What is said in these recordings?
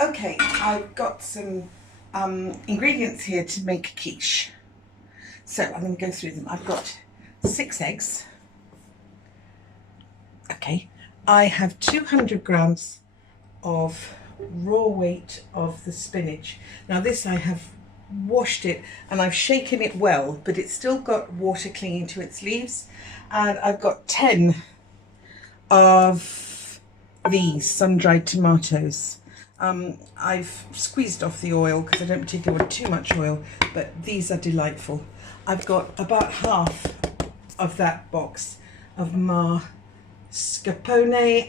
Okay, I've got some ingredients here to make a quiche. So I'm going to go through them. I've got 6 eggs. Okay, I have 200 grams of raw weight of the spinach. Now this I have washed it and I've shaken it well, but it's still got water clinging to its leaves. And I've got 10 of these sun-dried tomatoes. I've squeezed off the oil because I don't particularly want too much oil, but these are delightful. I've got about half of that box of marscapone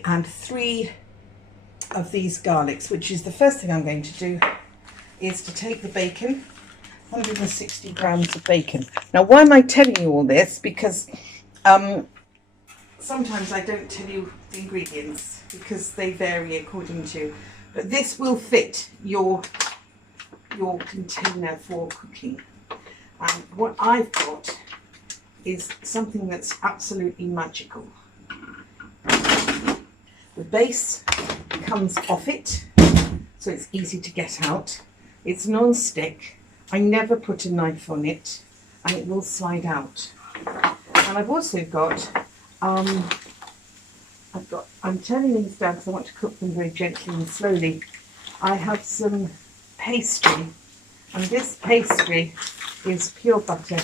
and 3 of these garlics, which is the first thing I'm going to do, is to take the bacon, 160 grams of bacon. Now, why am I telling you all this? Because sometimes I don't tell you the ingredients because they vary according to, but this will fit your container for cooking. And what I've got is something that's absolutely magical. The base comes off it, so it's easy to get out. It's non-stick. I never put a knife on it, and it will slide out. And I've also got, I'm turning these down because I want to cook them very gently and slowly. I have some pastry, and this pastry is pure butter,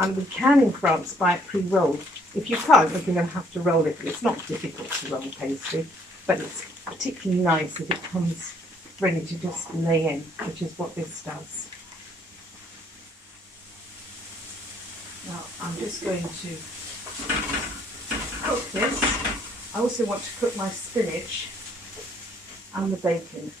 and we can in France buy it pre-rolled. If you can't, you're going to have to roll it, but it's not difficult to roll pastry, but it's particularly nice if it comes ready to just lay in, which is what this does. Now I'm just going to cook this. I also want to cook my spinach and the bacon.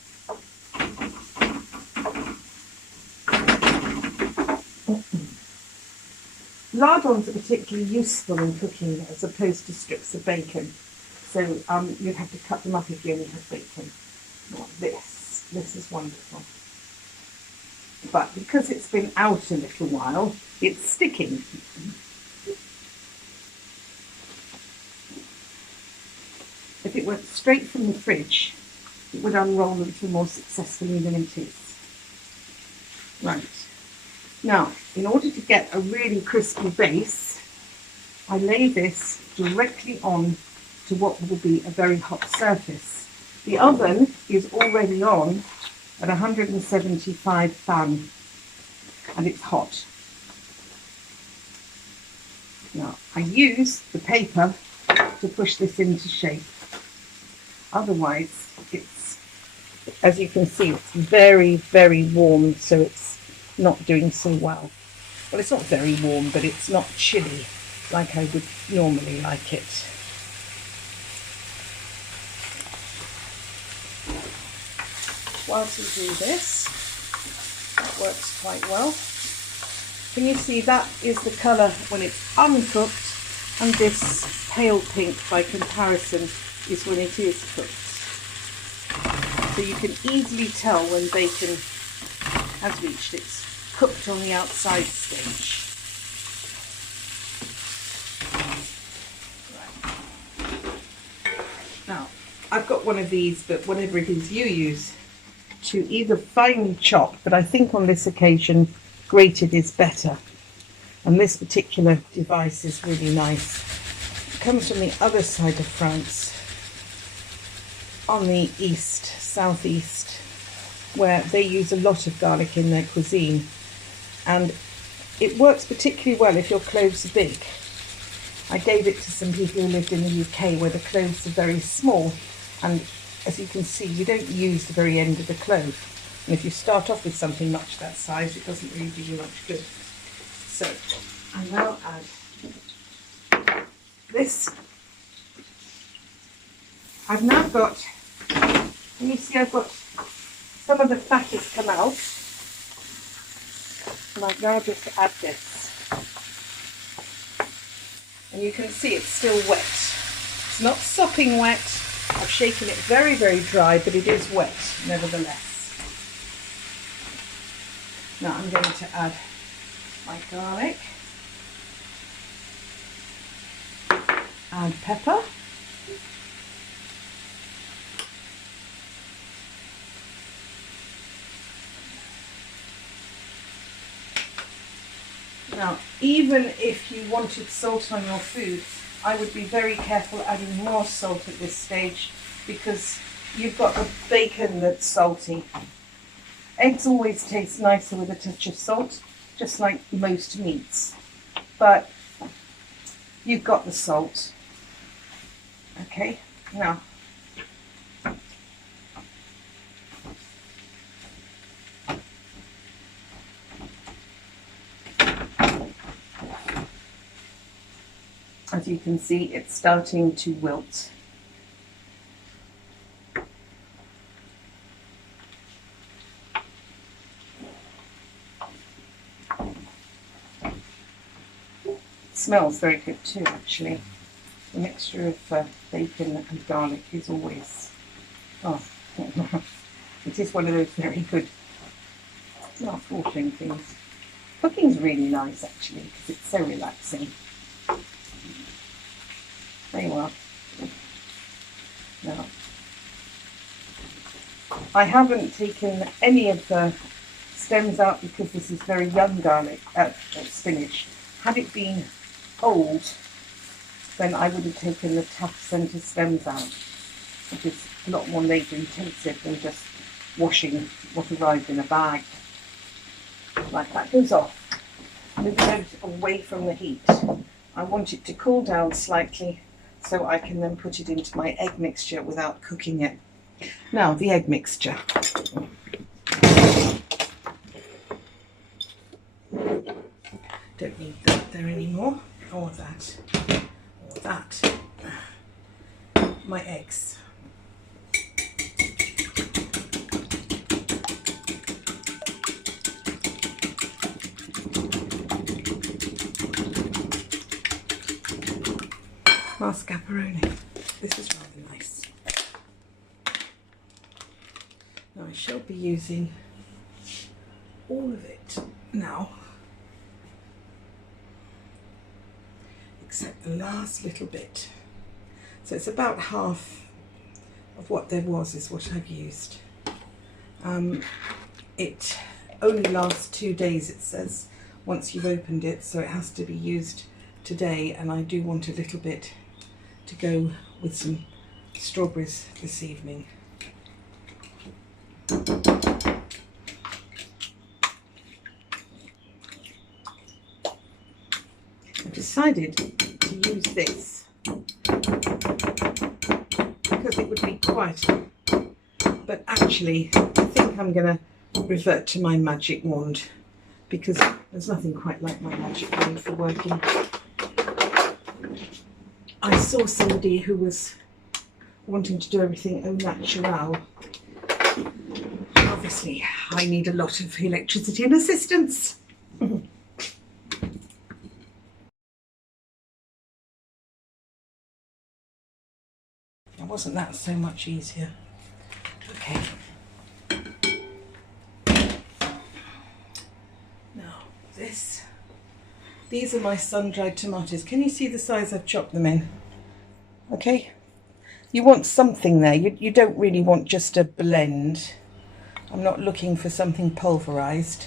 Lardons are particularly useful in cooking as opposed to strips of bacon. So you'd have to cut them up if you only had bacon. Now this is wonderful. But because it's been out a little while, it's sticking. If it went straight from the fridge, it would unroll a little more successfully than it is. Right. Now, in order to get a really crispy base, I lay this directly on to what will be a very hot surface. The oven is already on at 175 fan, and it's hot. Now, I use the paper to push this into shape. Otherwise, it's, as you can see, it's very, very warm, so it's not doing so well. Well, it's not very warm, but it's not chilly like I would normally like it. Whilst we do this, that works quite well. Can you see that is the colour when it's uncooked, and this pale pink by comparison is when it is cooked. So you can easily tell when bacon has reached its cooked on the outside stage. Right. Now, I've got one of these, but whatever it is you use, to either finely chop, but I think on this occasion grated is better. And this particular device is really nice. It comes from the other side of France, on the east, southeast, where they use a lot of garlic in their cuisine. And it works particularly well if your cloves are big. I gave it to some people who lived in the UK where the cloves are very small, and as you can see, you don't use the very end of the clove. And if you start off with something much that size, it doesn't really do you much good. So I now add this. I've now got, can you see I've got some of the fat has come out, and I've now just add this. And you can see it's still wet. It's not sopping wet. I've shaken it very, very dry, but it is wet nevertheless. Now I'm going to add my garlic and pepper. . Now, even if you wanted salt on your food, I would be very careful adding more salt at this stage because you've got the bacon that's salty. Eggs always taste nicer with a touch of salt, just like most meats. But you've got the salt. Okay, now as you can see, it's starting to wilt. Smells very good too, actually. The mixture of bacon and garlic is always, oh, it is one of those very good mouth-watering things. Cooking's really nice, actually, because it's so relaxing. There you are. Now, I haven't taken any of the stems out because this is very young garlic, spinach. Had it been old, then I would have taken the tough centre stems out, which is a lot more labour intensive than just washing what arrived in a bag. Right, that goes off. Move it away from the heat. I want it to cool down slightly so I can then put it into my egg mixture without cooking it. Now, the egg mixture. Don't need that there anymore. Or that. Or that. My eggs. Mascarpone. This is rather nice. Now I shall be using all of it now, except the last little bit. So it's about half of what there was is what I've used. It only lasts 2 days, it says, once you've opened it, so it has to be used today, and I do want a little bit to go with some strawberries this evening. I decided to use this because it would be quieter, but actually I think I'm going to revert to my magic wand because there's nothing quite like my magic wand for working. I saw somebody who was wanting to do everything au naturel. Obviously, I need a lot of electricity and assistance. Now, wasn't that so much easier? Okay. Now, these are my sun-dried tomatoes. Can you see the size I've chopped them in? Okay. You want something there. You don't really want just a blend. I'm not looking for something pulverised.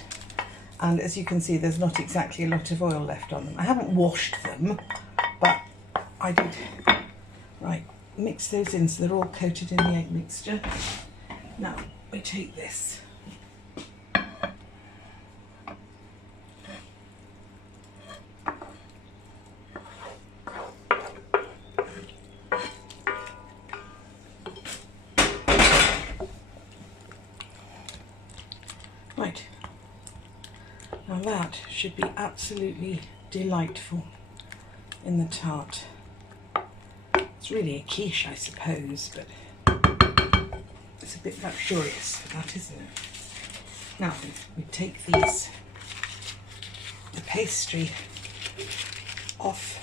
And as you can see, there's not exactly a lot of oil left on them. I haven't washed them, but I did. Right, mix those in so they're all coated in the egg mixture. Now, we take this. Right, now that should be absolutely delightful in the tart. It's really a quiche, I suppose, but it's a bit luxurious for that, isn't it? Now we take the pastry off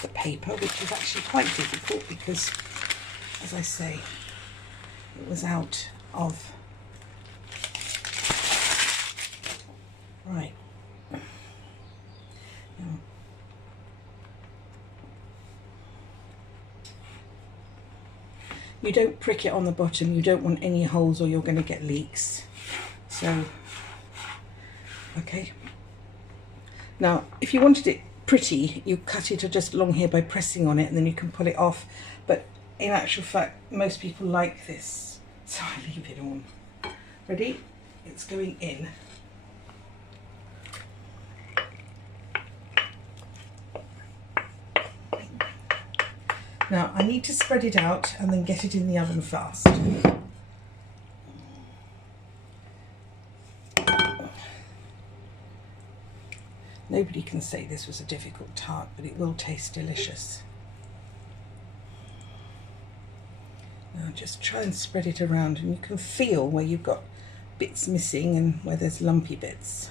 the paper, which is actually quite difficult because, as I say, it was out of. Right. Now, you don't prick it on the bottom, you don't want any holes or you're going to get leaks. So, okay. Now, if you wanted it pretty, you cut it just along here by pressing on it, and then you can pull it off. But in actual fact, most people like this, so I leave it on. Ready? It's going in. Now, I need to spread it out and then get it in the oven fast. Nobody can say this was a difficult tart, but it will taste delicious. Now just try and spread it around, and you can feel where you've got bits missing and where there's lumpy bits.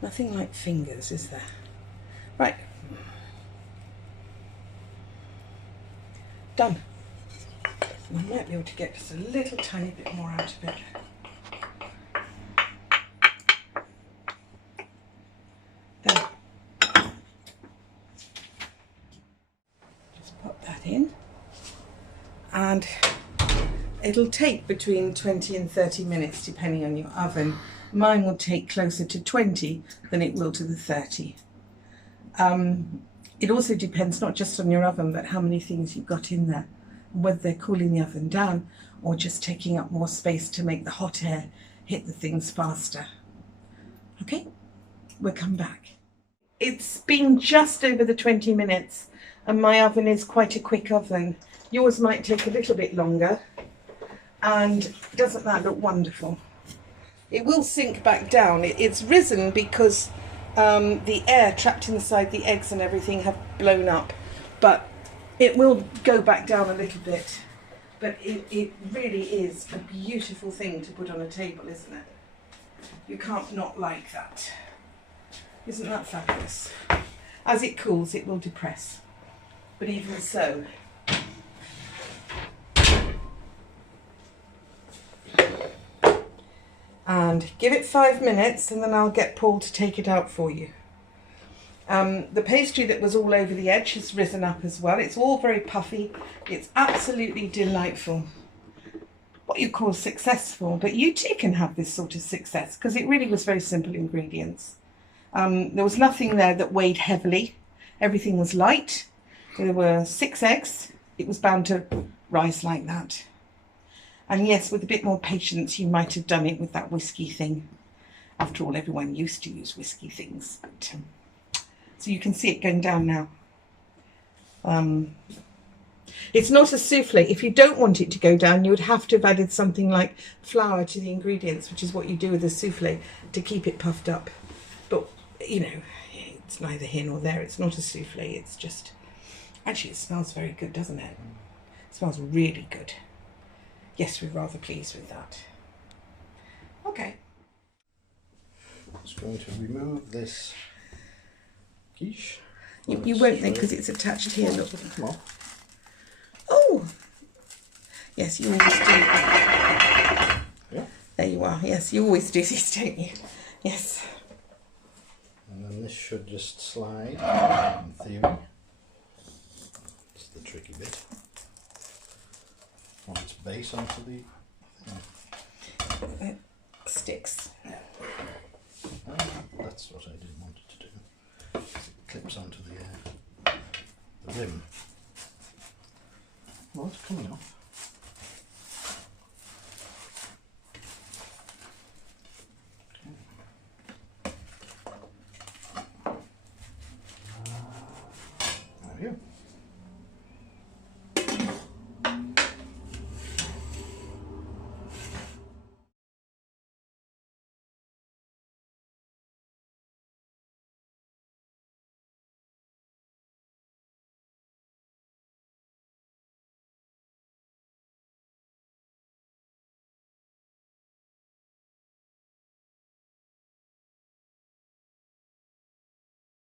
Nothing like fingers, is there? Right. Done. I might be able to get just a little tiny bit more out of it. There. Just pop that in. And it'll take between 20 and 30 minutes depending on your oven. Mine will take closer to 20 than it will to the 30. It also depends not just on your oven, but how many things you've got in there, and whether they're cooling the oven down or just taking up more space to make the hot air hit the things faster. Okay, we'll come back. It's been just over the 20 minutes and my oven is quite a quick oven. Yours might take a little bit longer. And doesn't that look wonderful? It will sink back down. It's risen because the air trapped inside the eggs and everything have blown up, but it will go back down a little bit. But it really is a beautiful thing to put on a table, isn't it? You can't not like that. Isn't that fabulous? As it cools, it will depress, but even so, and give it 5 minutes and then I'll get Paul to take it out for you. The pastry that was all over the edge has risen up as well. It's all very puffy. It's absolutely delightful. What you call successful, but you too can have this sort of success because it really was very simple ingredients. There was nothing there that weighed heavily. Everything was light. There were 6 eggs. It was bound to rise like that. And yes, with a bit more patience, you might have done it with that whiskey thing. After all, everyone used to use whiskey things. But, so you can see it going down now. It's not a souffle. If you don't want it to go down, you would have to have added something like flour to the ingredients, which is what you do with a souffle to keep it puffed up. But, you know, it's neither here nor there. It's not a souffle. It's just... Actually, it smells very good, doesn't it? It smells really good. Yes, we're rather pleased with that. Okay. I'm just going to remove this quiche. You won't then because it's attached here, look. Come on. Oh! Yes, you always do. Yeah. There you are. Yes, you always do this, don't you? Yes. And then this should just slide, in theory. It's the tricky bit. Want its base onto the thing. It sticks. That's what I didn't want it to do. It clips onto the rim. Well, it's coming off. There we go.